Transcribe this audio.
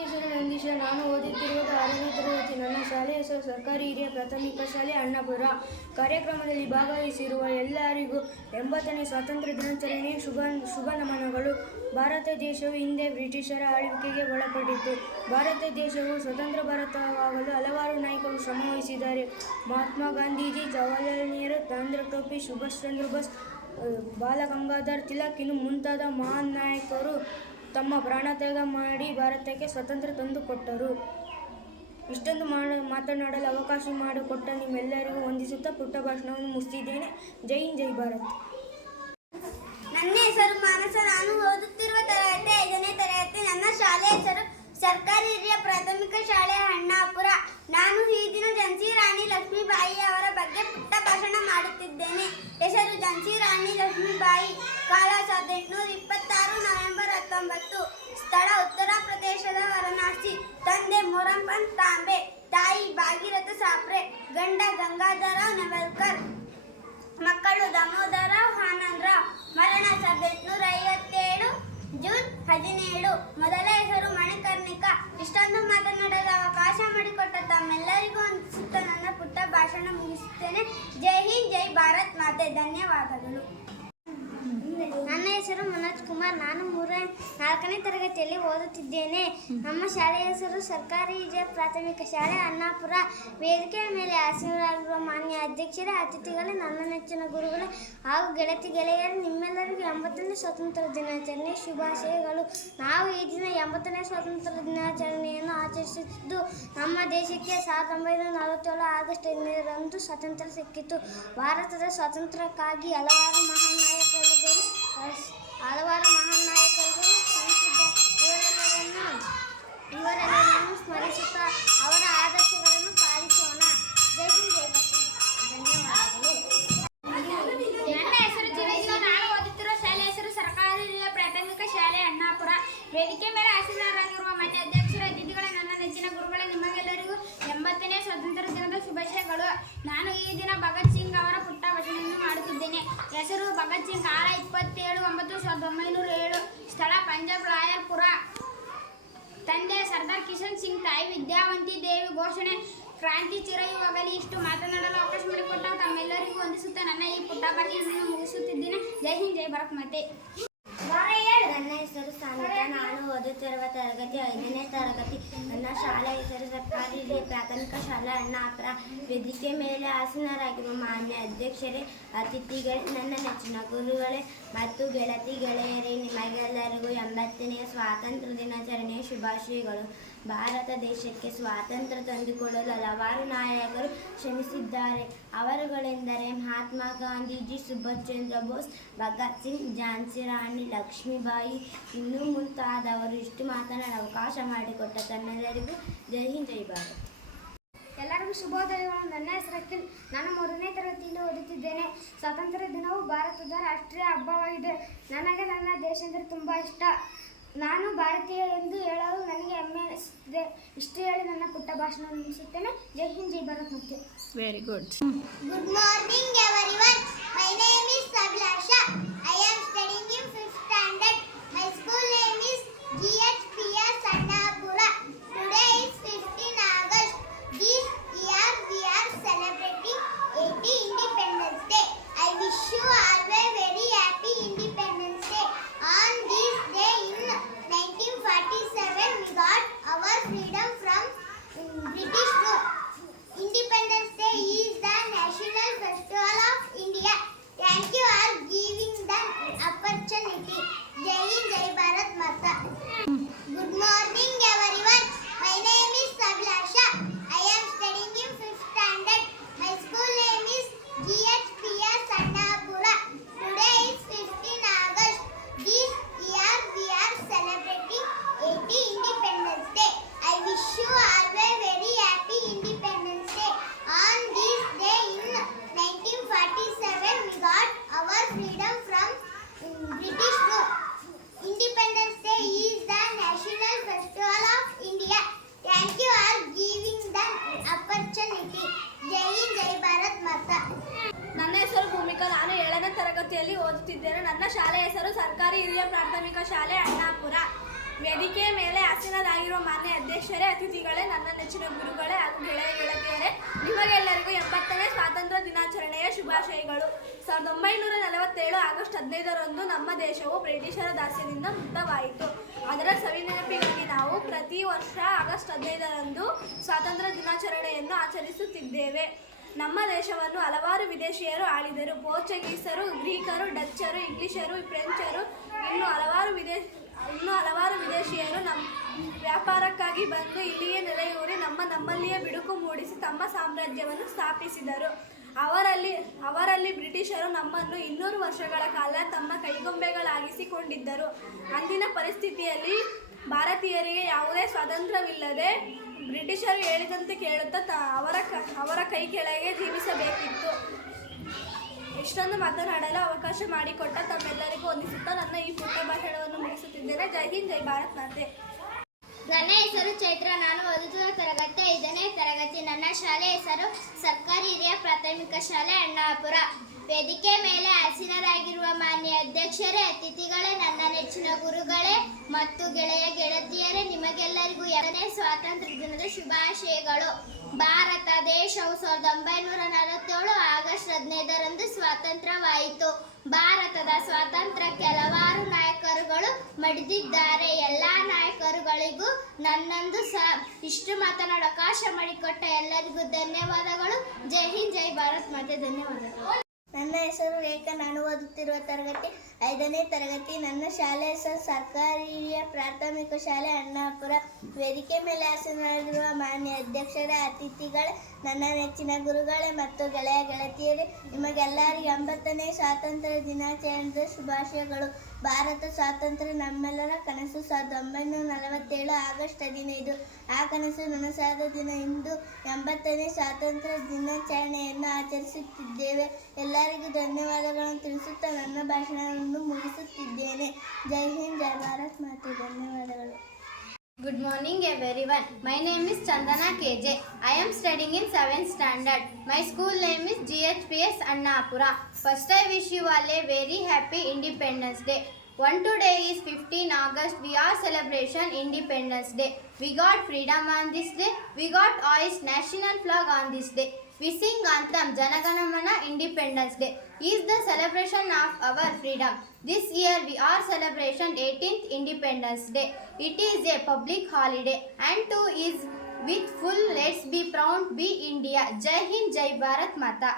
ಹೆಸರು ನಂದೀಶ. ನಾನು ಓದುತ್ತಿರುವುದು 6ನೇ ತರಗತಿ. ನನ್ನ ಶಾಲೆಯ ಹೆಸರು ಸರ್ಕಾರಿ ಹಿರಿಯ ಪ್ರಾಥಮಿಕ ಶಾಲೆ ಅಣ್ಣಾಪುರ. ಕಾರ್ಯಕ್ರಮದಲ್ಲಿ ಭಾಗವಹಿಸಿರುವ ಎಲ್ಲರಿಗೂ 80ನೇ ಸ್ವಾತಂತ್ರ್ಯ ದಿನಾಚರಣೆಯ ಶುಭ ನಮನಗಳು. ಭಾರತ ದೇಶವು ಹಿಂದೆ ಬ್ರಿಟಿಷರ ಆಳ್ವಿಕೆಗೆ ಒಳಪಟ್ಟಿತ್ತು. ಭಾರತ ದೇಶವು ಸ್ವತಂತ್ರ ಭಾರತವಾಗಲು ಹಲವಾರು ನಾಯಕರು ಶ್ರಮವಹಿಸಿದ್ದಾರೆ. ಮಹಾತ್ಮ ಗಾಂಧೀಜಿ, ಜವಾಹರಲಾಲ್ ನೆಹರು, ನಾರಾಯಣ ಟೋಪಿ, ಸುಭಾಷ್ ಚಂದ್ರ ಬೋಸ್, ಬಾಲ ಗಂಗಾಧರ್ ತಿಲಕ್ ಇನ್ನು ಮುಂತಾದ ಮಹಾನ್ ನಾಯಕರು ತಮ್ಮ ಪ್ರಾಣತ್ಯಾಗ ಮಾಡಿ ಭಾರತಕ್ಕೆ ಸ್ವಾತಂತ್ರ್ಯ ತಂದುಕೊಟ್ಟರು. ಇಷ್ಟೊಂದು ಮಾತನಾಡಲು ಅವಕಾಶ ಮಾಡಿಕೊಟ್ಟ ನಿಮ್ಮೆಲ್ಲರಿಗೂ ವಂದಿಸುತ್ತಾ ಪುಟ್ಟ ಭಾಷಣವನ್ನು ಮುಗಿಸಿದ್ದೇನೆ. ಜೈ ಹಿಂದ್, ಜೈ ಭಾರತ್. ನನ್ನ ಹೆಸರು ಮಾನಸ. ನಾನು ಓದುತ್ತಿರುವ ತರಗತಿ 5ನೇ ತರಗತಿ. ನನ್ನ ಶಾಲೆಯ ಹೆಸರು ಸರ್ಕಾರಿ ಹಿರಿಯ ಪ್ರಾಥಮಿಕ ಶಾಲೆ ಅಣ್ಣಾಪುರ. ನಾನು ಈ ದಿನ ಝಾನ್ಸಿ ರಾಣಿ ಲಕ್ಷ್ಮೀಬಾಯಿ ಅವರ ಬಗ್ಗೆ ಪುಟ್ಟ ಭಾಷಣ ಮಾಡುತ್ತಿದ್ದೇನೆ. ಹೆಸರು ಝಾನ್ಸಿ ರಾಣಿ ಲಕ್ಷ್ಮೀಬಾಯಿ. ಕಾಲ 1826 ನವೆಂಬರ್ 19. ಸ್ಥಳ ಉತ್ತರ ಪ್ರದೇಶದ ವಾರಣಾಸಿ. ತಂದೆ ಮೊರಮ್ಮನ್ ತಾಂಬೆ, ತಾಯಿ ಭಾಗೀರಥ ಸಾಪ್ರೆ, ಗಂಡ ಗಂಗಾಧರರಾವ್ ನೆವಲ್ಕರ್, ಮಕ್ಕಳು ದಾಮೋದರರಾವ್, ಆನಂದರಾವ್. ಮರಣ 1857 ಜೂನ್ 17. ಮೊದಲ ಹೆಸರು ಮಣಿಕರ್ಣಿಕಾ. ಇಷ್ಟೊಂದು ಮಾತನಾಡಲು ಅವಕಾಶ ಮಾಡಿಕೊಟ್ಟ ತಮ್ಮೆಲ್ಲರಿಗೂ ವಂದಿಸುತ್ತಾ ನನ್ನ ಪುಟ್ಟ ಭಾಷಣ ಮುಗಿಸುತ್ತೇನೆ. ಜೈ ಹಿಂದ್, ಜೈ ಭಾರತ್ ಮಾತೆ. ಧನ್ಯವಾದಗಳು. ನನ್ನ ಹೆಸರು ಮನೋಜ್ ಕುಮಾರ್. ನಾನು 4ನೇ ತರಗತಿಯಲ್ಲಿ ಓದುತ್ತಿದ್ದೇನೆ. ನಮ್ಮ ಶಾಲೆಯ ಹೆಸರು ಸರ್ಕಾರಿ ಹಿರಿಯ ಪ್ರಾಥಮಿಕ ಶಾಲೆ ಅಣ್ಣಾಪುರ. ವೇದಿಕೆಯ ಮೇಲೆ ಆಸೀನರಾಗಿರುವ ಮಾನ್ಯ ಅಧ್ಯಕ್ಷರೇ, ಅತಿಥಿಗಳೇ, ನನ್ನ ನೆಚ್ಚಿನ ಗುರುಗಳೇ ಹಾಗೂ ಗೆಳತಿ ಗೆಳೆಯರು, ನಿಮ್ಮೆಲ್ಲರಿಗೂ 80ನೇ ಸ್ವಾತಂತ್ರ್ಯ ದಿನಾಚರಣೆ ಶುಭಾಶಯಗಳು. ನಾವು ಈ ದಿನ 80ನೇ ಸ್ವಾತಂತ್ರ್ಯ ದಿನಾಚರಣೆಯನ್ನು ಆಚರಿಸುತ್ತಿದ್ದು, ನಮ್ಮ ದೇಶಕ್ಕೆ 1947 ಆಗಸ್ಟ್ 5ರಂದು ಸ್ವಾತಂತ್ರ್ಯ ಸಿಕ್ಕಿತು. ಭಾರತದ ಸ್ವಾತಂತ್ರ್ಯಕ್ಕಾಗಿ ಹಲವಾರು ಮಹಾನ್ ನಾಯಕರುಗಳು ಇವರೆಲ್ಲರನ್ನು ಸ್ಮರಿಸುತ್ತಾ ಅವರ ಆದರ್ಶಗಳನ್ನು ಪಾಲಿಸೋಣ. ಜೈ ಹಿಂದ್, ಜೈ ಭಾರತ್. ಧನ್ಯವಾದಗಳು. ನನ್ನ ಹೆಸರು ಚಿರಂಜೀವಿ. ನಾನು ಓದುತ್ತಿರುವ ಶಾಲೆಯ ಹೆಸರು ಸರ್ಕಾರಿ ಹಿರಿಯ ಪ್ರಾಥಮಿಕ ಶಾಲೆ ಅಣ್ಣಾಪುರ. ವೇದಿಕೆ ಮೇಲೆ ಆಸೀನರಾಗಿರುವ ಮಾನ್ಯ ಅಧ್ಯಕ್ಷರ, ಅತಿಥಿಗಳೇ, ನನ್ನ ನೆಚ್ಚಿನ ಗುರುಗಳೇ, ನಿಮಗೆಲ್ಲರಿಗೂ 80ನೇ ಸ್ವಾತಂತ್ರ್ಯ ದಿನದ ಶುಭಾಶಯಗಳು. ನಾನು ಈ ದಿನ ಭಗತ್ ಸಿಂಗ್ ಅವರ ಪುಟ್ಟ ಭಾಷಣವನ್ನು ಮಾಡುತ್ತಿದ್ದೇನೆ. ಹೆಸರು ಭಗತ್ ಸಿಂಗ್. ಕಾಲ 27/9/1907. ಸ್ಥಳ ಪಂಜಾಬ್ ರಾಯಲ್ಪುರ. ತಂದೆ ಸರ್ದಾರ್ ಕಿಶನ್ ಸಿಂಗ್, ತಾಯಿ ವಿದ್ಯಾವಂತಿ ದೇವಿ. ಘೋಷಣೆ: ಕ್ರಾಂತಿ ಚಿರಯುವಾಗಲಿ. ಇಷ್ಟು ಮಾತನಾಡಲು ಅವಕಾಶ ಮಾಡಿಕೊಟ್ಟ ತಮ್ಮೆಲ್ಲರಿಗೂ ವಂದಿಸುತ್ತಾ ನನ್ನ ಈ ಪುಟ್ಟ ಭಾಷಣವನ್ನು ಮುಗಿಸುತ್ತಿದ್ದೇನೆ. ಜೈ ಹಿಂದ್, ಜೈ ಭಾರತ್ ಮಾತೆ. ನನ್ನ ಹೆಸರು ಸಾನಿಕಾ. ನಾನು ಓದುತ್ತಿರುವ ತರಗತಿ 5ನೇ ತರಗತಿ. ನನ್ನ ಶಾಲೆಯ ಹೆಸರು ಸರ್ಕಾರಿ ಹಿರಿಯ ಪ್ರಾಥಮಿಕ ಶಾಲೆ ಅಣ್ಣಾಪುರ. ವೇದಿಕೆ ಮೇಲೆ ಆಸೀನರಾಗಿರುವ ಮಾನ್ಯ ಅಧ್ಯಕ್ಷರೇ, ಅತಿಥಿಗಳೇ, ನನ್ನ ನೆಚ್ಚಿನ ಗುರುಗಳೇ ಮತ್ತು ಗೆಳತಿ ಗೆಳೆಯರೇ, ನಿಮಗೆಲ್ಲರಿಗೂ 80ನೇ ಸ್ವಾತಂತ್ರ್ಯ ದಿನಾಚರಣೆಯ ಶುಭಾಶಯಗಳು. ಭಾರತ ದೇಶಕ್ಕೆ ಸ್ವಾತಂತ್ರ್ಯ ತಂದುಕೊಡಲು ಹಲವಾರು ನಾಯಕರು ಶ್ರಮಿಸಿದ್ದಾರೆ. ಅವರುಗಳೆಂದರೆ ಮಹಾತ್ಮ ಗಾಂಧೀಜಿ, ಸುಭಾಷ್ ಚಂದ್ರ ಬೋಸ್, ಭಗತ್ ಸಿಂಗ್, ಝಾನ್ಸಿ ರಾಣಿ ಲಕ್ಷ್ಮೀಬಾಯಿ ಇನ್ನೂ ಮುಂತಾದವರು. ಇಷ್ಟು ಮಾತನಾಡಲು ಅವಕಾಶ ಮಾಡಿಕೊಟ್ಟ ತಮ್ಮೆಲ್ಲರಿಗೂ ಜೈ ಹಿಂದ್, ಜೈ ಭಾರತ್. ಎಲ್ಲರಿಗೂ ಶುಭೋದಯಗಳು. ನನ್ನ ಹೆಸರು ಅಖಿಲ್. ನಾನು 3ನೇ ತರಗತಿಯಲ್ಲಿ ಓದುತ್ತಿದ್ದೇನೆ. ಸ್ವಾತಂತ್ರ್ಯ ದಿನವು ಭಾರತದ ರಾಷ್ಟ್ರೀಯ ಹಬ್ಬವಾಗಿದೆ. ನನಗೆ ನನ್ನ ದೇಶ ಅಂದರೆ ತುಂಬ ಇಷ್ಟ. ನಾನು ಭಾರತೀಯ ಎಂದು ಹೇಳಲು ನನಗೆ ಹೆಮ್ಮೆ ಅನಿಸುತ್ತಿದೆ. ಇಷ್ಟು ಹೇಳಿ ನನ್ನ ಪುಟ್ಟ ಭಾಷಣ ಮುಗಿಸುತ್ತೇನೆ. ಜೈ ಹಿಂದ್, ಜೈ ಭಾರತ್ ಮಾತೆ. Very good. Good morning everyone. My name is Abhilasha. I am studying in 5th standard. My school name is GHPS Annapura. Today is 15 August. This year we are celebrating 80 Independence Day. I wish you all a very happy Independence Day. On this day in 1947 we got our freedom from British rule. Independence Day is the national festival of India. Thank you all giving the opportunity. Jai Hind, Jai Bharat Mata. Good morning everyone. My name is Abhilasha. I am studying in 5th standard. My school name is GHPS Annapura. Today is 15 August. This year we are celebrating 80 Independence Day. I wish you all a very happy Independence Day. On this day in 1947 we got our freedom from British rule. Independence Day is the national festival of India. Thank you all giving the opportunity. Jai Hind, Jai Bharat Mata. ನನ್ನ ಹೆಸರು ಭೂಮಿಕಾ. ನಾನು 7ನೇ ತರಗತಿಯಲ್ಲಿ ಓದುತ್ತಿದ್ದೇನೆ. ನನ್ನ ಶಾಲೆಯ ಹೆಸರು ಸರ್ಕಾರಿ ಹಿರಿಯ ಪ್ರಾಥಮಿಕ ಶಾಲೆ ಅಣ್ಣಾಪುರ. ವೇದಿಕೆಯ ಮೇಲೆ ಆಸೀನರಾಗಿರುವ ಮಾನ್ಯ ಅಧ್ಯಕ್ಷರೇ, ಅತಿಥಿಗಳೇ, ನನ್ನ ನೆಚ್ಚಿನ ಗುರುಗಳೇ ಹಾಗೂ ಗೆಳೆಯ ಗೆಳತಿಯರೇ, ನಿಮಗೆಲ್ಲರಿಗೂ 70ನೇ ಸ್ವಾತಂತ್ರ್ಯ ದಿನಾಚರಣೆಯ ಶುಭಾಶಯಗಳು. 1947 ಆಗಸ್ಟ್ 15ರಂದು ನಮ್ಮ ದೇಶವು ಬ್ರಿಟಿಷರ ದಾಸ್ಯದಿಂದ ಮುಕ್ತವಾಯಿತು. ಅದರ ಸವಿನೆನಪಿಗಾಗಿ ನಾವು ಪ್ರತಿ ವರ್ಷ ಆಗಸ್ಟ್ 15ರಂದು ಸ್ವಾತಂತ್ರ್ಯ ದಿನಾಚರಣೆಯನ್ನು ಆಚರಿಸುತ್ತಿದ್ದೇವೆ. ನಮ್ಮ ದೇಶವನ್ನು ಹಲವಾರು ವಿದೇಶಿಯರು ಆಳಿದರು. ಪೋರ್ಚುಗೀಸರು, ಗ್ರೀಕರು, ಡಚ್ಚರು, ಇಂಗ್ಲಿಷರು, ಫ್ರೆಂಚರು ಇನ್ನೂ ಹಲವಾರು ವಿದೇಶಿಯರು ನಮ್ಮ ವ್ಯಾಪಾರಕ್ಕಾಗಿ ಬಂದು ಇಲ್ಲಿಯೇ ನೆಲೆಯೂರಿ ನಮ್ಮಲ್ಲಿಯೇ ಬಿಡುಕು ಮೂಡಿಸಿ ತಮ್ಮ ಸಾಮ್ರಾಜ್ಯವನ್ನು ಸ್ಥಾಪಿಸಿದರು. ಅವರಲ್ಲಿ ಬ್ರಿಟಿಷರು ನಮ್ಮನ್ನು 200 ವರ್ಷಗಳ ಕಾಲ ತಮ್ಮ ಕೈಗೊಂಬೆಗಳಾಗಿಸಿಕೊಂಡಿದ್ದರು. ಅಂದಿನ ಪರಿಸ್ಥಿತಿಯಲ್ಲಿ ಭಾರತೀಯರಿಗೆ ಯಾವುದೇ ಸ್ವಾತಂತ್ರ್ಯವಿಲ್ಲದೆ ಬ್ರಿಟಿಷರು ಹೇಳಿದಂತೆ ಕೇಳುತ್ತಾ ಅವರ ಕೈ ಕೆಳಗೆ ಜೀವಿಸಬೇಕಿತ್ತು. ಇಷ್ಟೊಂದು ಮಾತನಾಡಲು ಅವಕಾಶ ಮಾಡಿಕೊಟ್ಟ ತಮ್ಮೆಲ್ಲರಿಗೂ ವಂದಿಸುತ್ತಾ ನನ್ನ ಈ ಪುಟ್ಟ ಭಾಷಣವನ್ನು ಮುಗಿಸುತ್ತಿದ್ದೇನೆ. ಜೈ ಹಿಂದ್, ಜೈ ಭಾರತ್ ಮಾತೆ. ನನ್ನ ಹೆಸರು ಚೈತ್ರ. ನಾನು ಓದುತ್ತಿರುವ ತರಗತಿ 5ನೇ ತರಗತಿ. ನನ್ನ ಶಾಲೆ ಹೆಸರು ಸರ್ಕಾರಿ ಹಿರಿಯ ಪ್ರಾಥಮಿಕ ಶಾಲೆ ಅಣ್ಣಾಪುರ. ವೇದಿಕೆ ಮೇಲೆ ಆಸೀನರಾಗಿರುವ ಮಾನ್ಯ ಅಧ್ಯಕ್ಷರೇ, ಅತಿಥಿಗಳೇ, ನನ್ನ ನೆಚ್ಚಿನ ಗುರುಗಳೇ ಮತ್ತು ಗೆಳೆಯ ಗೆಳತಿಯರೇ, ನಿಮಗೆಲ್ಲರಿಗೂ 2ನೇ ಸ್ವಾತಂತ್ರ್ಯ ದಿನದ ಶುಭಾಶಯಗಳು. ಭಾರತ ದೇಶವು 1947 ಆಗಸ್ಟ್ 15ರಂದು ಸ್ವಾತಂತ್ರ್ಯವಾಯಿತು. ಭಾರತದ ಸ್ವಾತಂತ್ರ್ಯಕ್ಕೆ ಹಲವಾರು ನಾಯಕರುಗಳು ಮಡಿದಿದ್ದಾರೆ. ಎಲ್ಲ ನಾಯಕರುಗಳಿಗೂ ನನ್ನೊಂದು ಇಷ್ಟು ಮಾತನಾಡ ಅವಕಾಶ ಮಾಡಿಕೊಟ್ಟ ಎಲ್ಲರಿಗೂ ಧನ್ಯವಾದಗಳು. ಜೈ ಹಿಂದ್, ಜೈ ಭಾರತ್ ಮಾತೆ. ಧನ್ಯವಾದಗಳು. ನನ್ನ ಹೆಸರು ರೇಖಾ. ನಾನು ಓದುತ್ತಿರುವ ತರಗತಿ 5ನೇ ತರಗತಿ. ನನ್ನ ಶಾಲೆ ಹೆಸರು ಸರ್ಕಾರಿ ಹಿರಿಯ ಪ್ರಾಥಮಿಕ ಶಾಲೆ ಅಣ್ಣಾಪುರ. ವೇದಿಕೆ ಮೇಲೆ ಆಸೀನರಾಗಿರುವ ಮಾನ್ಯ ಅಧ್ಯಕ್ಷರೇ, ಅತಿಥಿಗಳೇ, ನನ್ನ ನೆಚ್ಚಿನ ಗುರುಗಳೇ ಮತ್ತು ಗೆಳೆಯ ಗೆಳತಿಯರೇ, ನಿಮಗೆಲ್ಲರಿಗೂ 80ನೇ ಸ್ವಾತಂತ್ರ್ಯ ದಿನಾಚರಣೆಯ ಶುಭಾಶಯಗಳು. ಭಾರತ ಸ್ವಾತಂತ್ರ್ಯ ನಮ್ಮೆಲ್ಲರ ಕನಸು. 1947 ಆಗಸ್ಟ್ 15. ಆ ಕನಸು ನನಸಾದ ದಿನ ಇಂದು. 80ನೇ ಸ್ವಾತಂತ್ರ್ಯ ದಿನಾಚರಣೆಯನ್ನು ಆಚರಿಸುತ್ತಿದ್ದೇವೆ. ಎಲ್ಲರಿಗೂ ಧನ್ಯವಾದಗಳನ್ನು ತಿಳಿಸುತ್ತಾ ನನ್ನ ಭಾಷಣವನ್ನು ಮುಗಿಸುತ್ತಿದ್ದೇನೆ. ಜೈ ಹಿಂದ್, ಜೈ ಭಾರತ್ ಮಾತೆ. ಧನ್ಯವಾದಗಳು. Good morning everyone. My name is Chandana KJ. I am studying in 7th standard. My school name is GHPS Annapura. First I wish you all a very happy Independence Day. Today is 15 August. We are celebration Independence Day. We got freedom on this day. We got hoist national flag on this day. We sing anthem Jana Gana Mana Independence Day is the celebration of our freedom. This year we are celebration 18th Independence Day. It is a public holiday and to is with full let's be proud be India. Jai Hind, Jai Bharat Mata.